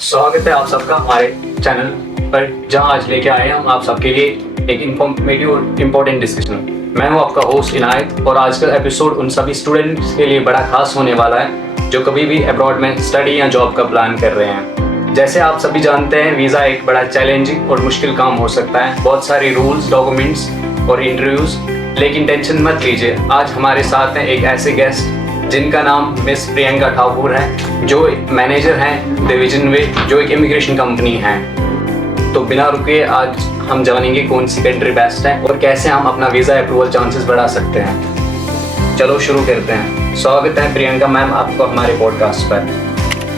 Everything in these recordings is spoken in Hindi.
स्वागत है आप सबका हमारे चैनल पर, जहां आज लेके आए हैं हम आप सबके लिए एक इन्फॉर्मेटिव और इम्पोर्टेंट डिस्कशन। मैं हूं आपका होस्ट इनायत और आज का एपिसोड उन सभी स्टूडेंट्स के लिए बड़ा खास होने वाला है जो कभी भी अब्रॉड में स्टडी या जॉब का प्लान कर रहे हैं। जैसे आप सभी जानते हैं, वीज़ा एक बड़ा चैलेंजिंग और मुश्किल काम हो सकता है, बहुत सारी रूल्स, डॉक्यूमेंट्स और इंटरव्यूज़। लेकिन टेंशन मत लीजिए, आज हमारे साथ हैं एक ऐसे गेस्ट जिनका नाम मिस प्रियंका ठाकुर है, जो मैनेजर हैं डिवीजन वे, जो एक इमिग्रेशन कंपनी है। तो बिना रुके आज हम जानेंगे कौन सी कंट्री बेस्ट है और कैसे हम अपना वीज़ा अप्रूवल चांसेस बढ़ा सकते हैं। चलो शुरू करते हैं। स्वागत है प्रियंका मैम आपको हमारे पॉडकास्ट पर।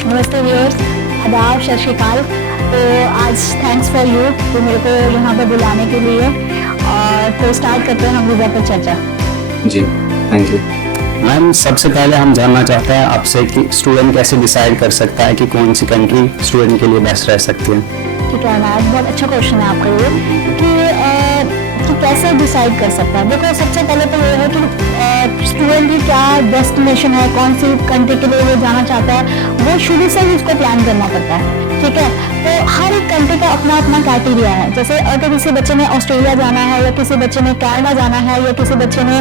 नमस्ते व्यूअर्स, आदाब, सत श्री अकाल। तो आज थैंक्स फॉर यू तो मेरे को यहाँ पर बुलाने के लिए। और तो स्टार्ट करते हैं हम वीज़ा पर चर्चा। जी थैंक यू मैम। सबसे पहले हम जानना चाहते हैं आपसे कि स्टूडेंट कैसे डिसाइड कर सकता है कि कौन सी कंट्री स्टूडेंट के लिए बेस्ट रह सकती है। ठीक है मैम, बहुत अच्छा क्वेश्चन है आपका ये कि कैसे डिसाइड कर सकता है। देखो, सबसे पहले तो ये है कि स्टूडेंट की क्या डेस्टिनेशन है, कौन सी कंट्री के लिए वो जाना चाहता है, वो शुरू से ही उसको प्लान करना पड़ता है। ठीक है, तो हर एक कंट्री का अपना अपना क्राइटेरिया है। जैसे अगर किसी बच्चे ने ऑस्ट्रेलिया जाना है, या किसी बच्चे ने कनाडा जाना है, या किसी बच्चे ने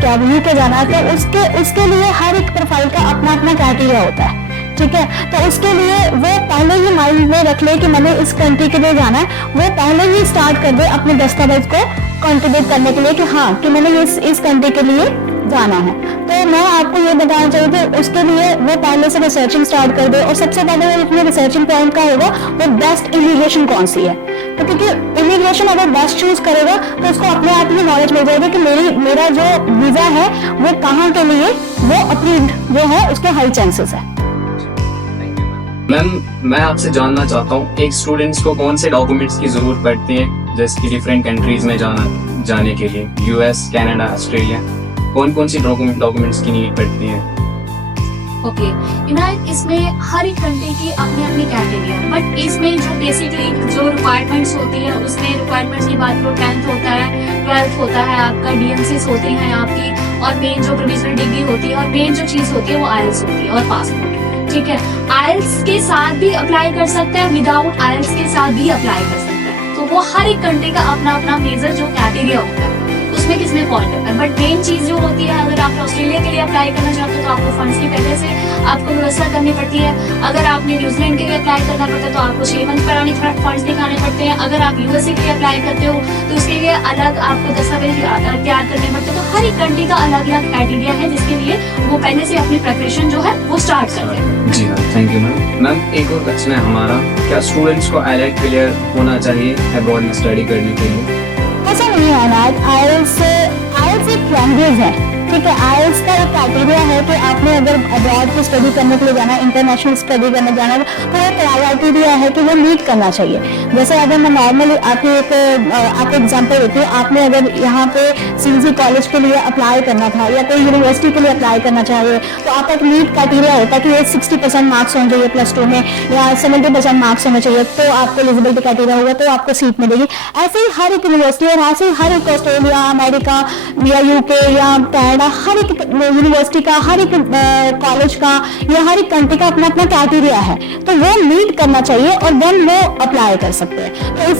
क्या यूके जाना है, तो उसके लिए हर एक प्रोफाइल का अपना अपना क्राइटेरिया होता है। ठीक है, तो उसके लिए वो पहले ही माइंड में रख ले कि मैंने इस कंट्री के लिए जाना है। वो पहले ही स्टार्ट कर दे अपने दस्तावेज को कंट्रीब्यूट करने के लिए कि हाँ, कि मैंने इस कंट्री के लिए जाना है। तो मैं आपको ये बताना चाहिए कि उसके लिए वो पहले से रिसर्चिंग स्टार्ट कर दे। और सबसे पहले अपने रिसर्चिंग पॉइंट का होगा वो बेस्ट इमिग्रेशन कौन सी है। तो क्योंकि इमिग्रेशन अगर बेस्ट चूज करेगा तो उसको अपने आप ही नॉलेज मिल जाएगी कि मेरा जो वीजा है वो कहाँ के लिए वो अप्रूव्ड जो है उसके हाई चांसेस है। मैम, मैं आपसे जानना चाहता हूँ एक स्टूडेंट्स को कौन से डॉक्यूमेंट्स की जरूरत पड़ती है, जैसे कि डिफरेंट कंट्रीज में जाने के लिए, यूएस, कनाडा, ऑस्ट्रेलिया, कौन सी डॉक्यूमेंट्स की नीड पड़ती है? ओके इनायत, इसमें हर एक कंट्री की अपनी अपनी कैटेगरी है, बट इसमें जो बेसिकली जो रिक्वायरमेंट्स होती है उसमें रिक्वायरमेंट्स की बात करो, 10th होता है, 12th होता है, आपका डीएमसीज होती हैं आपकी, और मेन जो प्रोविजनल डिग्री होती है, और मेन जो चीज़ होती है वो आईएलटीएस होती है और पासपोर्ट। ठीक है, आईएलटीएस के साथ भी अप्लाई कर सकते हैं, विदाउट आईएलटीएस के साथ भी अप्लाई कर सकते हैं। तो वो हर एक कंट्री का अपना अपना मेजर जो कैटेगरी होता है उसमें किसमें फॉल करता है। बट मेन चीज जो होती है, अगर आप ऑस्ट्रेलिया के लिए अप्लाई करना चाहते हो तो आपको फंड्स की पहले से आपको व्यवस्था करनी पड़ती है। अगर आपने न्यूजीलैंड के लिए अप्लाई करना पड़ता है तो आपको 6 मंथ पुरानी फंड्स दिखाने पड़ते हैं। अगर आप यूएसए के लिए अप्लाई करते हो तो उसके लिए अलग आपको दस्तावेज तैयार करने पड़ते हैं। तो हर एक कंट्री का अलग अलग क्राइटेरिया है जिसके लिए वो पहले से अपनी प्रिपरेशन जो है वो स्टार्ट करते हैं। जी हाँ, थैंक यू मैम। मैम, एक और क्वेश्चन है हमारा, क्या स्टूडेंट्स को आईएलटीएस क्लियर होना चाहिए अब्रॉड में स्टडी करने के लिए? ऐसा नहीं है ना, आईएलटीएस एक लैंग्वेज है। ठीक है, आईएलटीएस का एक क्राइटेरिया है कि आपने अगर अब्रॉड की स्टडी करने के लिए जाना है, इंटरनेशनल स्टडी करने जाना है, तो एक क्राइटेरिया है कि वो मीट करना चाहिए। जैसे अगर मैं नॉर्मली आपको एग्जांपल देती हूँ, आपने अगर यहाँ पे सीएसई कॉलेज के लिए अप्लाई करना था या कोई यूनिवर्सिटी के लिए अप्लाई करना चाहिए, तो आपका एक मीट क्राइटेरिया होता है कि ये 60% मार्क्स होने चाहिए +2 में, या 70% मार्क्स होने चाहिए, तो आपको एलिजिबिलिटी क्राइटेरिया होगा तो आपको सीट मिलेगी। ऐसे ही हर एक यूनिवर्सिटी और ऐसे ही हर एक ऑस्ट्रेलिया, अमेरिका या यूके या कनाडा, हर एक यूनिवर्सिटी का, हर एक कॉलेज का या हर एक कंट्री का अपना अपना क्राइटेरिया है। तो वो मीट करना चाहिए और देन वो अप्लाई कर सकते हैं। तो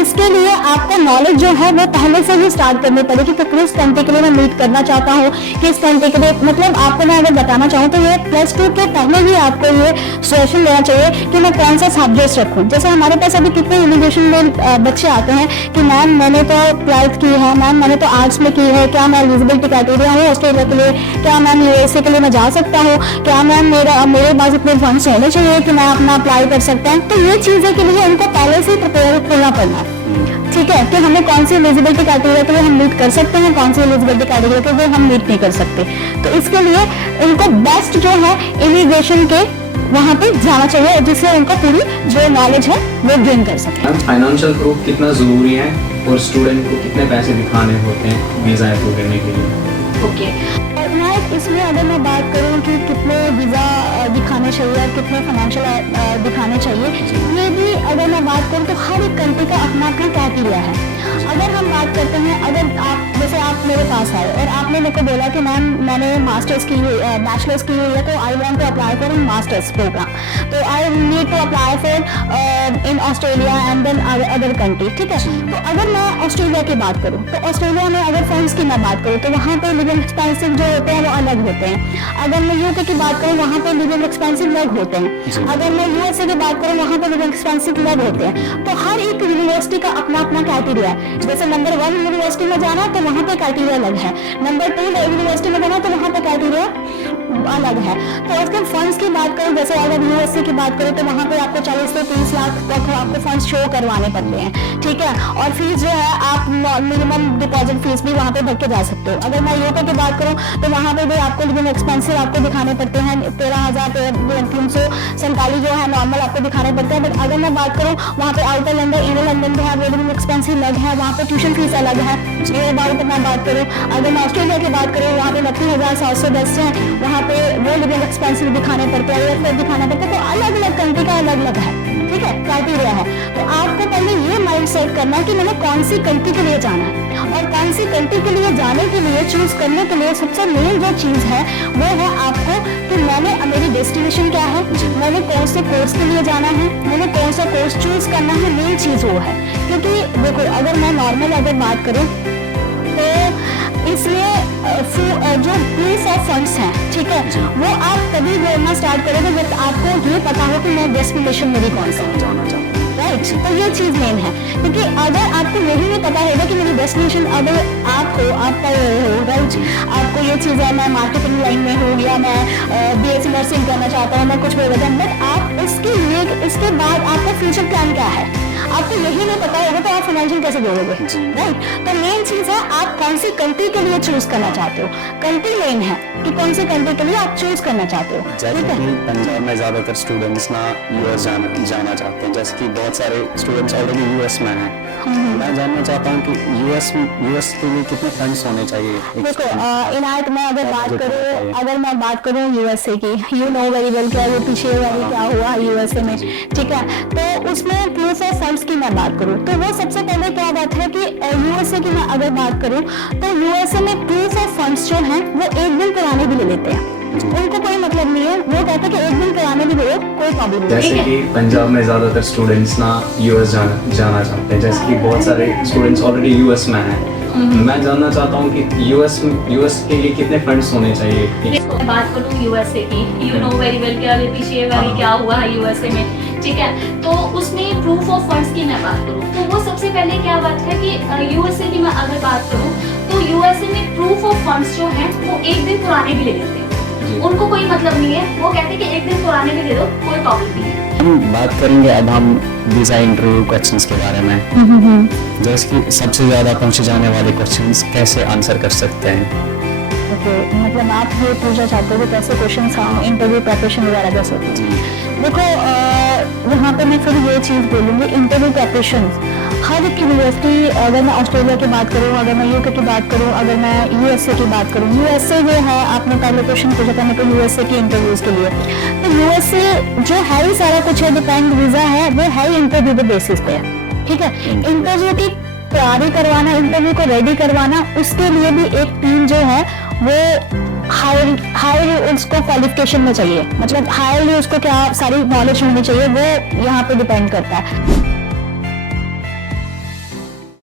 इसके लिए आपको नॉलेज जो है वो पहले से ही स्टार्ट करनी पड़ेगी कि किस कंट्री के लिए मैं मीट करना चाहता हूँ, किस कंट्री के लिए, मतलब आपको मैं अगर बताना चाहूँ तो ये +2 के पहले ही आपको ये सजेशन लेना चाहिए कि मैं कौन सा सब्जेक्ट रखूँ। जैसे हमारे पास अभी कितने इमिग्रेशन में बच्चे आते हैं कि मैम मैंने तो 12th की है, मैम मैंने तो आर्ट्स में की है, क्या मैं एलिजिबिलिटी क्राइटेरिया हूँ ऑस्ट्रेलिया के लिए, क्या मैम यूएसए के लिए मैं जा सकता हूँ, क्या मैम मेरे पास इतने फंड्स होने चाहिए कि मैं अपना अप्लाई कर सकता हूँ। तो ये चीज़ें के लिए उनको पहले से प्रिपेयर करना पड़ना है। ठीक है, कि हमें कौन सी एलिजिबिलिटी क्राइटेरिया के लिए हम मीट कर सकते हैं, कौन सी एलिजिबिलिटी क्राइटेरिया के लिए हम मीट नहीं कर सकते। तो इसके लिए उनको बेस्ट जो है इमिग्रेशन के वहाँ पे जाना चाहिए जिससे उनको पूरी जो नॉलेज है वो गेन कर सके। फाइनेंशियल प्रूफ कितना जरूरी है और स्टूडेंट को कितने पैसे दिखाने होते हैं वीजा अप्रूव करने के लिए? ओके इसमें अगर मैं बात करूँ कि कितने वीज़ा दिखाने चाहिए और कितने फाइनेंशियल दिखाने चाहिए, ये भी अगर मैं बात करूँ तो हर एक कंट्री का अपना अपना क्राइटेरिया है। अगर हम बात करते हैं, अगर आप जैसे आप मेरे पास आए और आपने मेरे को बोला कि मैम मैंने मास्टर्स की हुई बैचलर्स की हुई है, तो I want to apply for masters program, तो I need to apply for in Australia and then other country, ठीक है। तो अगर मैं ऑस्ट्रेलिया की बात करूँ, तो ऑस्ट्रेलिया में अगर फंड्स की मैं बात करूँ तो वहाँ पे लिविंग एक्सपेंसिव जो होते हैं वो अलग होते हैं। अगर मैं यूके की बात करूँ वहाँ पे लिविंग एक्सपेंसिव अलग होते हैं। अगर मैं यूएसए की बात करूँ वहाँ पे लिविंग एक्सपेंसिव अलग होते हैं। तो हर एक यूनिवर्सिटी का अपना अपना क्राइटेरिया है। जैसे नंबर 1 यूनिवर्सिटी में जाना तो वहाँ पे क्राइटेरिया अलग है, नंबर 2 यूनिवर्सिटी में जाना तो वहाँ पे क्राइटेरिया अलग है। तो अगर फंड्स की बात करूँ, जैसे अगर यूएसए की बात करूँ तो वहाँ पे आपको 40 से 30 लाख तक आपको फंड्स शो करवाने पड़ते हैं, ठीक है। और फीस जो है आप मिनिमम डिपॉजिट फीस भी वहाँ पे भर के जा सकते हो। अगर मैं यूके की बात करूँ तो वहाँ पे भी आपको लिविंग एक्सपेंसिव आपको दिखाने पड़ते हैं, 13,347 जो है नॉर्मल आपको दिखाने पड़ते हैं। बट अगर मैं बात करूँ वहाँ पे आउटर लंदन, इनर लंदन जो है लिविंग एक्सपेंसिव अलग है, वहाँ पे ट्यूशन फीस अलग है। ये बात मैं बात करूँ, अगर मैं ऑस्ट्रेलिया की बात करूँ वहाँ पे 29,710 है, वहाँ पे वो लिविंग एक्सपेंसिव दिखाने पड़ते हैं, दिखाना पड़ता है। तो अलग अलग कंट्री का अलग अलग है, ठीक है, क्राइटेरिया है। तो आपको पहले ये माइंड सेट करना है कि मैंने कौन सी कंट्री के लिए जाना है, और कौन सी कंट्री के लिए जाने के लिए चूज करने के लिए सबसे मेन जो चीज है वो है आपको कि मैंने मेरी डेस्टिनेशन क्या है, मैंने कौन से कोर्स के लिए जाना है, मैंने कौन सा कोर्स चूज करना है, मेन चीज वो है। क्योंकि देखो अगर मैं नॉर्मल अगर बात करूँ तो इसलिए जो प्लेस ऑफ फंड्स हैं, ठीक है, वो आप तभी जोड़ना स्टार्ट करोगे जब आपको ये पता हो कि मैं डेस्टिनेशन मेरी कौन सा जाना चाहूँ, राइट। तो ये चीज मेन है, क्योंकि अगर आपको यही नहीं पता होगा कि मेरी डेस्टिनेशन, अगर आप हो, आपका हो, राइट, आपको ये चीज है मैं मार्केटिंग लाइन में हूँ या मैं बीएससी नर्सिंग करना चाहता हूँ, मैं कुछ भी बताऊँ, बट आप इसके लिए इसके बाद आपका फ्यूचर प्लान क्या है आपको यही नहीं पता होगा तो आप फाइनेंशियल कैसे जोड़ोगे, राइट। तो मेन चीज है आप कौन सी कंट्री के लिए चूज करना चाहते हो, कंट्री मेन है कि कौन सी कंट्री के लिए आप चूज करना चाहते हो। जैसे कि पंजाब में ज्यादातर स्टूडेंट्स ना यूएस जाना चाहते हैं, जैसे कि बहुत सारे स्टूडेंट्स ऑलरेडी यूएस में हैं। मैं जानना चाहता हूँ कि यूएस के लिए कितने फंड्स होने चाहिए। देखो इनायत, मैं अगर मैं बात करूँ यूएसए की, यू नो वेरी वेल क्या वो पीछे वाली क्या हुआ यूएसए में, ठीक है। तो उसमें प्रूफ ऑफ फंड्स की मैं बात करूँ तो वो सबसे पहले क्या बात है कि यूएसए की मैं अगर बात करूँ तो यूएसए में प्रूफ ऑफ फंड्स जो हैं वो एक दिन कराने भी ले लेते हैं, उनको कोई मतलब नहीं है, वो कहते हैं कि एक दिन कराने भी दे दो, कोई प्रॉब्लम नहीं है। जैसे कि पंजाब में ज्यादातर स्टूडेंट्स ना यूएस जाना चाहते हैं, जैसे कि बहुत सारे स्टूडेंट्स ऑलरेडी यूएस में हैं। मैं जानना चाहता हूँ कि यूएस के लिए कितने फंड्स होने चाहिए। मैं बात करूँ यूएसए की, यू नो वेरी वेल क्या पीछे वाली क्या हुआ है यूएसए में, ठीक है। तो उसमें प्रूफ ऑफ फंड्स की मैं बात करूँ तो वो सबसे पहले क्या बात है कि यूएसए की मैं अगर बात करूँ तो यूएसए में प्रूफ ऑफ फंड्स जो है वो एक दिन पुराने भी ले लेते हैं, उनको कोई मतलब नहीं है, वो कहते हैं कि एक दिन पुराने भी दे दो, कोई प्रॉब्लम नहीं है। हम बात करेंगे अब हम वीजा इंटरव्यू क्वेश्चंस के बारे में, जैसे कि सबसे ज्यादा पूछे जाने वाले क्वेश्चंस कैसे आंसर कर सकते हैं। ओके, मतलब आप ये पूछना चाहते हो कि कैसे क्वेश्चन हम इंटरव्यू प्रिपरेशन वगैरह कर सकते हैं। देखो यहाँ पे मैं फिर ये चीज़ बोलूँगी, इंटरव्यू प्रिपरेशन हर एक यूनिवर्सिटी, अगर मैं ऑस्ट्रेलिया की बात करूँ, अगर मैं यूके की बात करूँ, अगर मैं यूएसए की बात करूँ, यूएसए जो है आपने पहले क्वेश्चन पूछा था मेरे को यूएसए की इंटरव्यूज़ के लिए, तो यूएसए जो है ही सारा कुछ है, डिपेंड वीज़ा है वो है ही इंटरव्यू के बेसिस पे, ठीक है। इंटरव्यू की तैयारी करवाना, इंटरव्यू को रेडी करवाना, उसके लिए भी एक टीम जो है वो हायर उसको क्वालिफिकेशन में चाहिए, मतलब हायरली उसको क्या सारी नॉलेज होनी चाहिए, वो यहाँ पे डिपेंड करता है।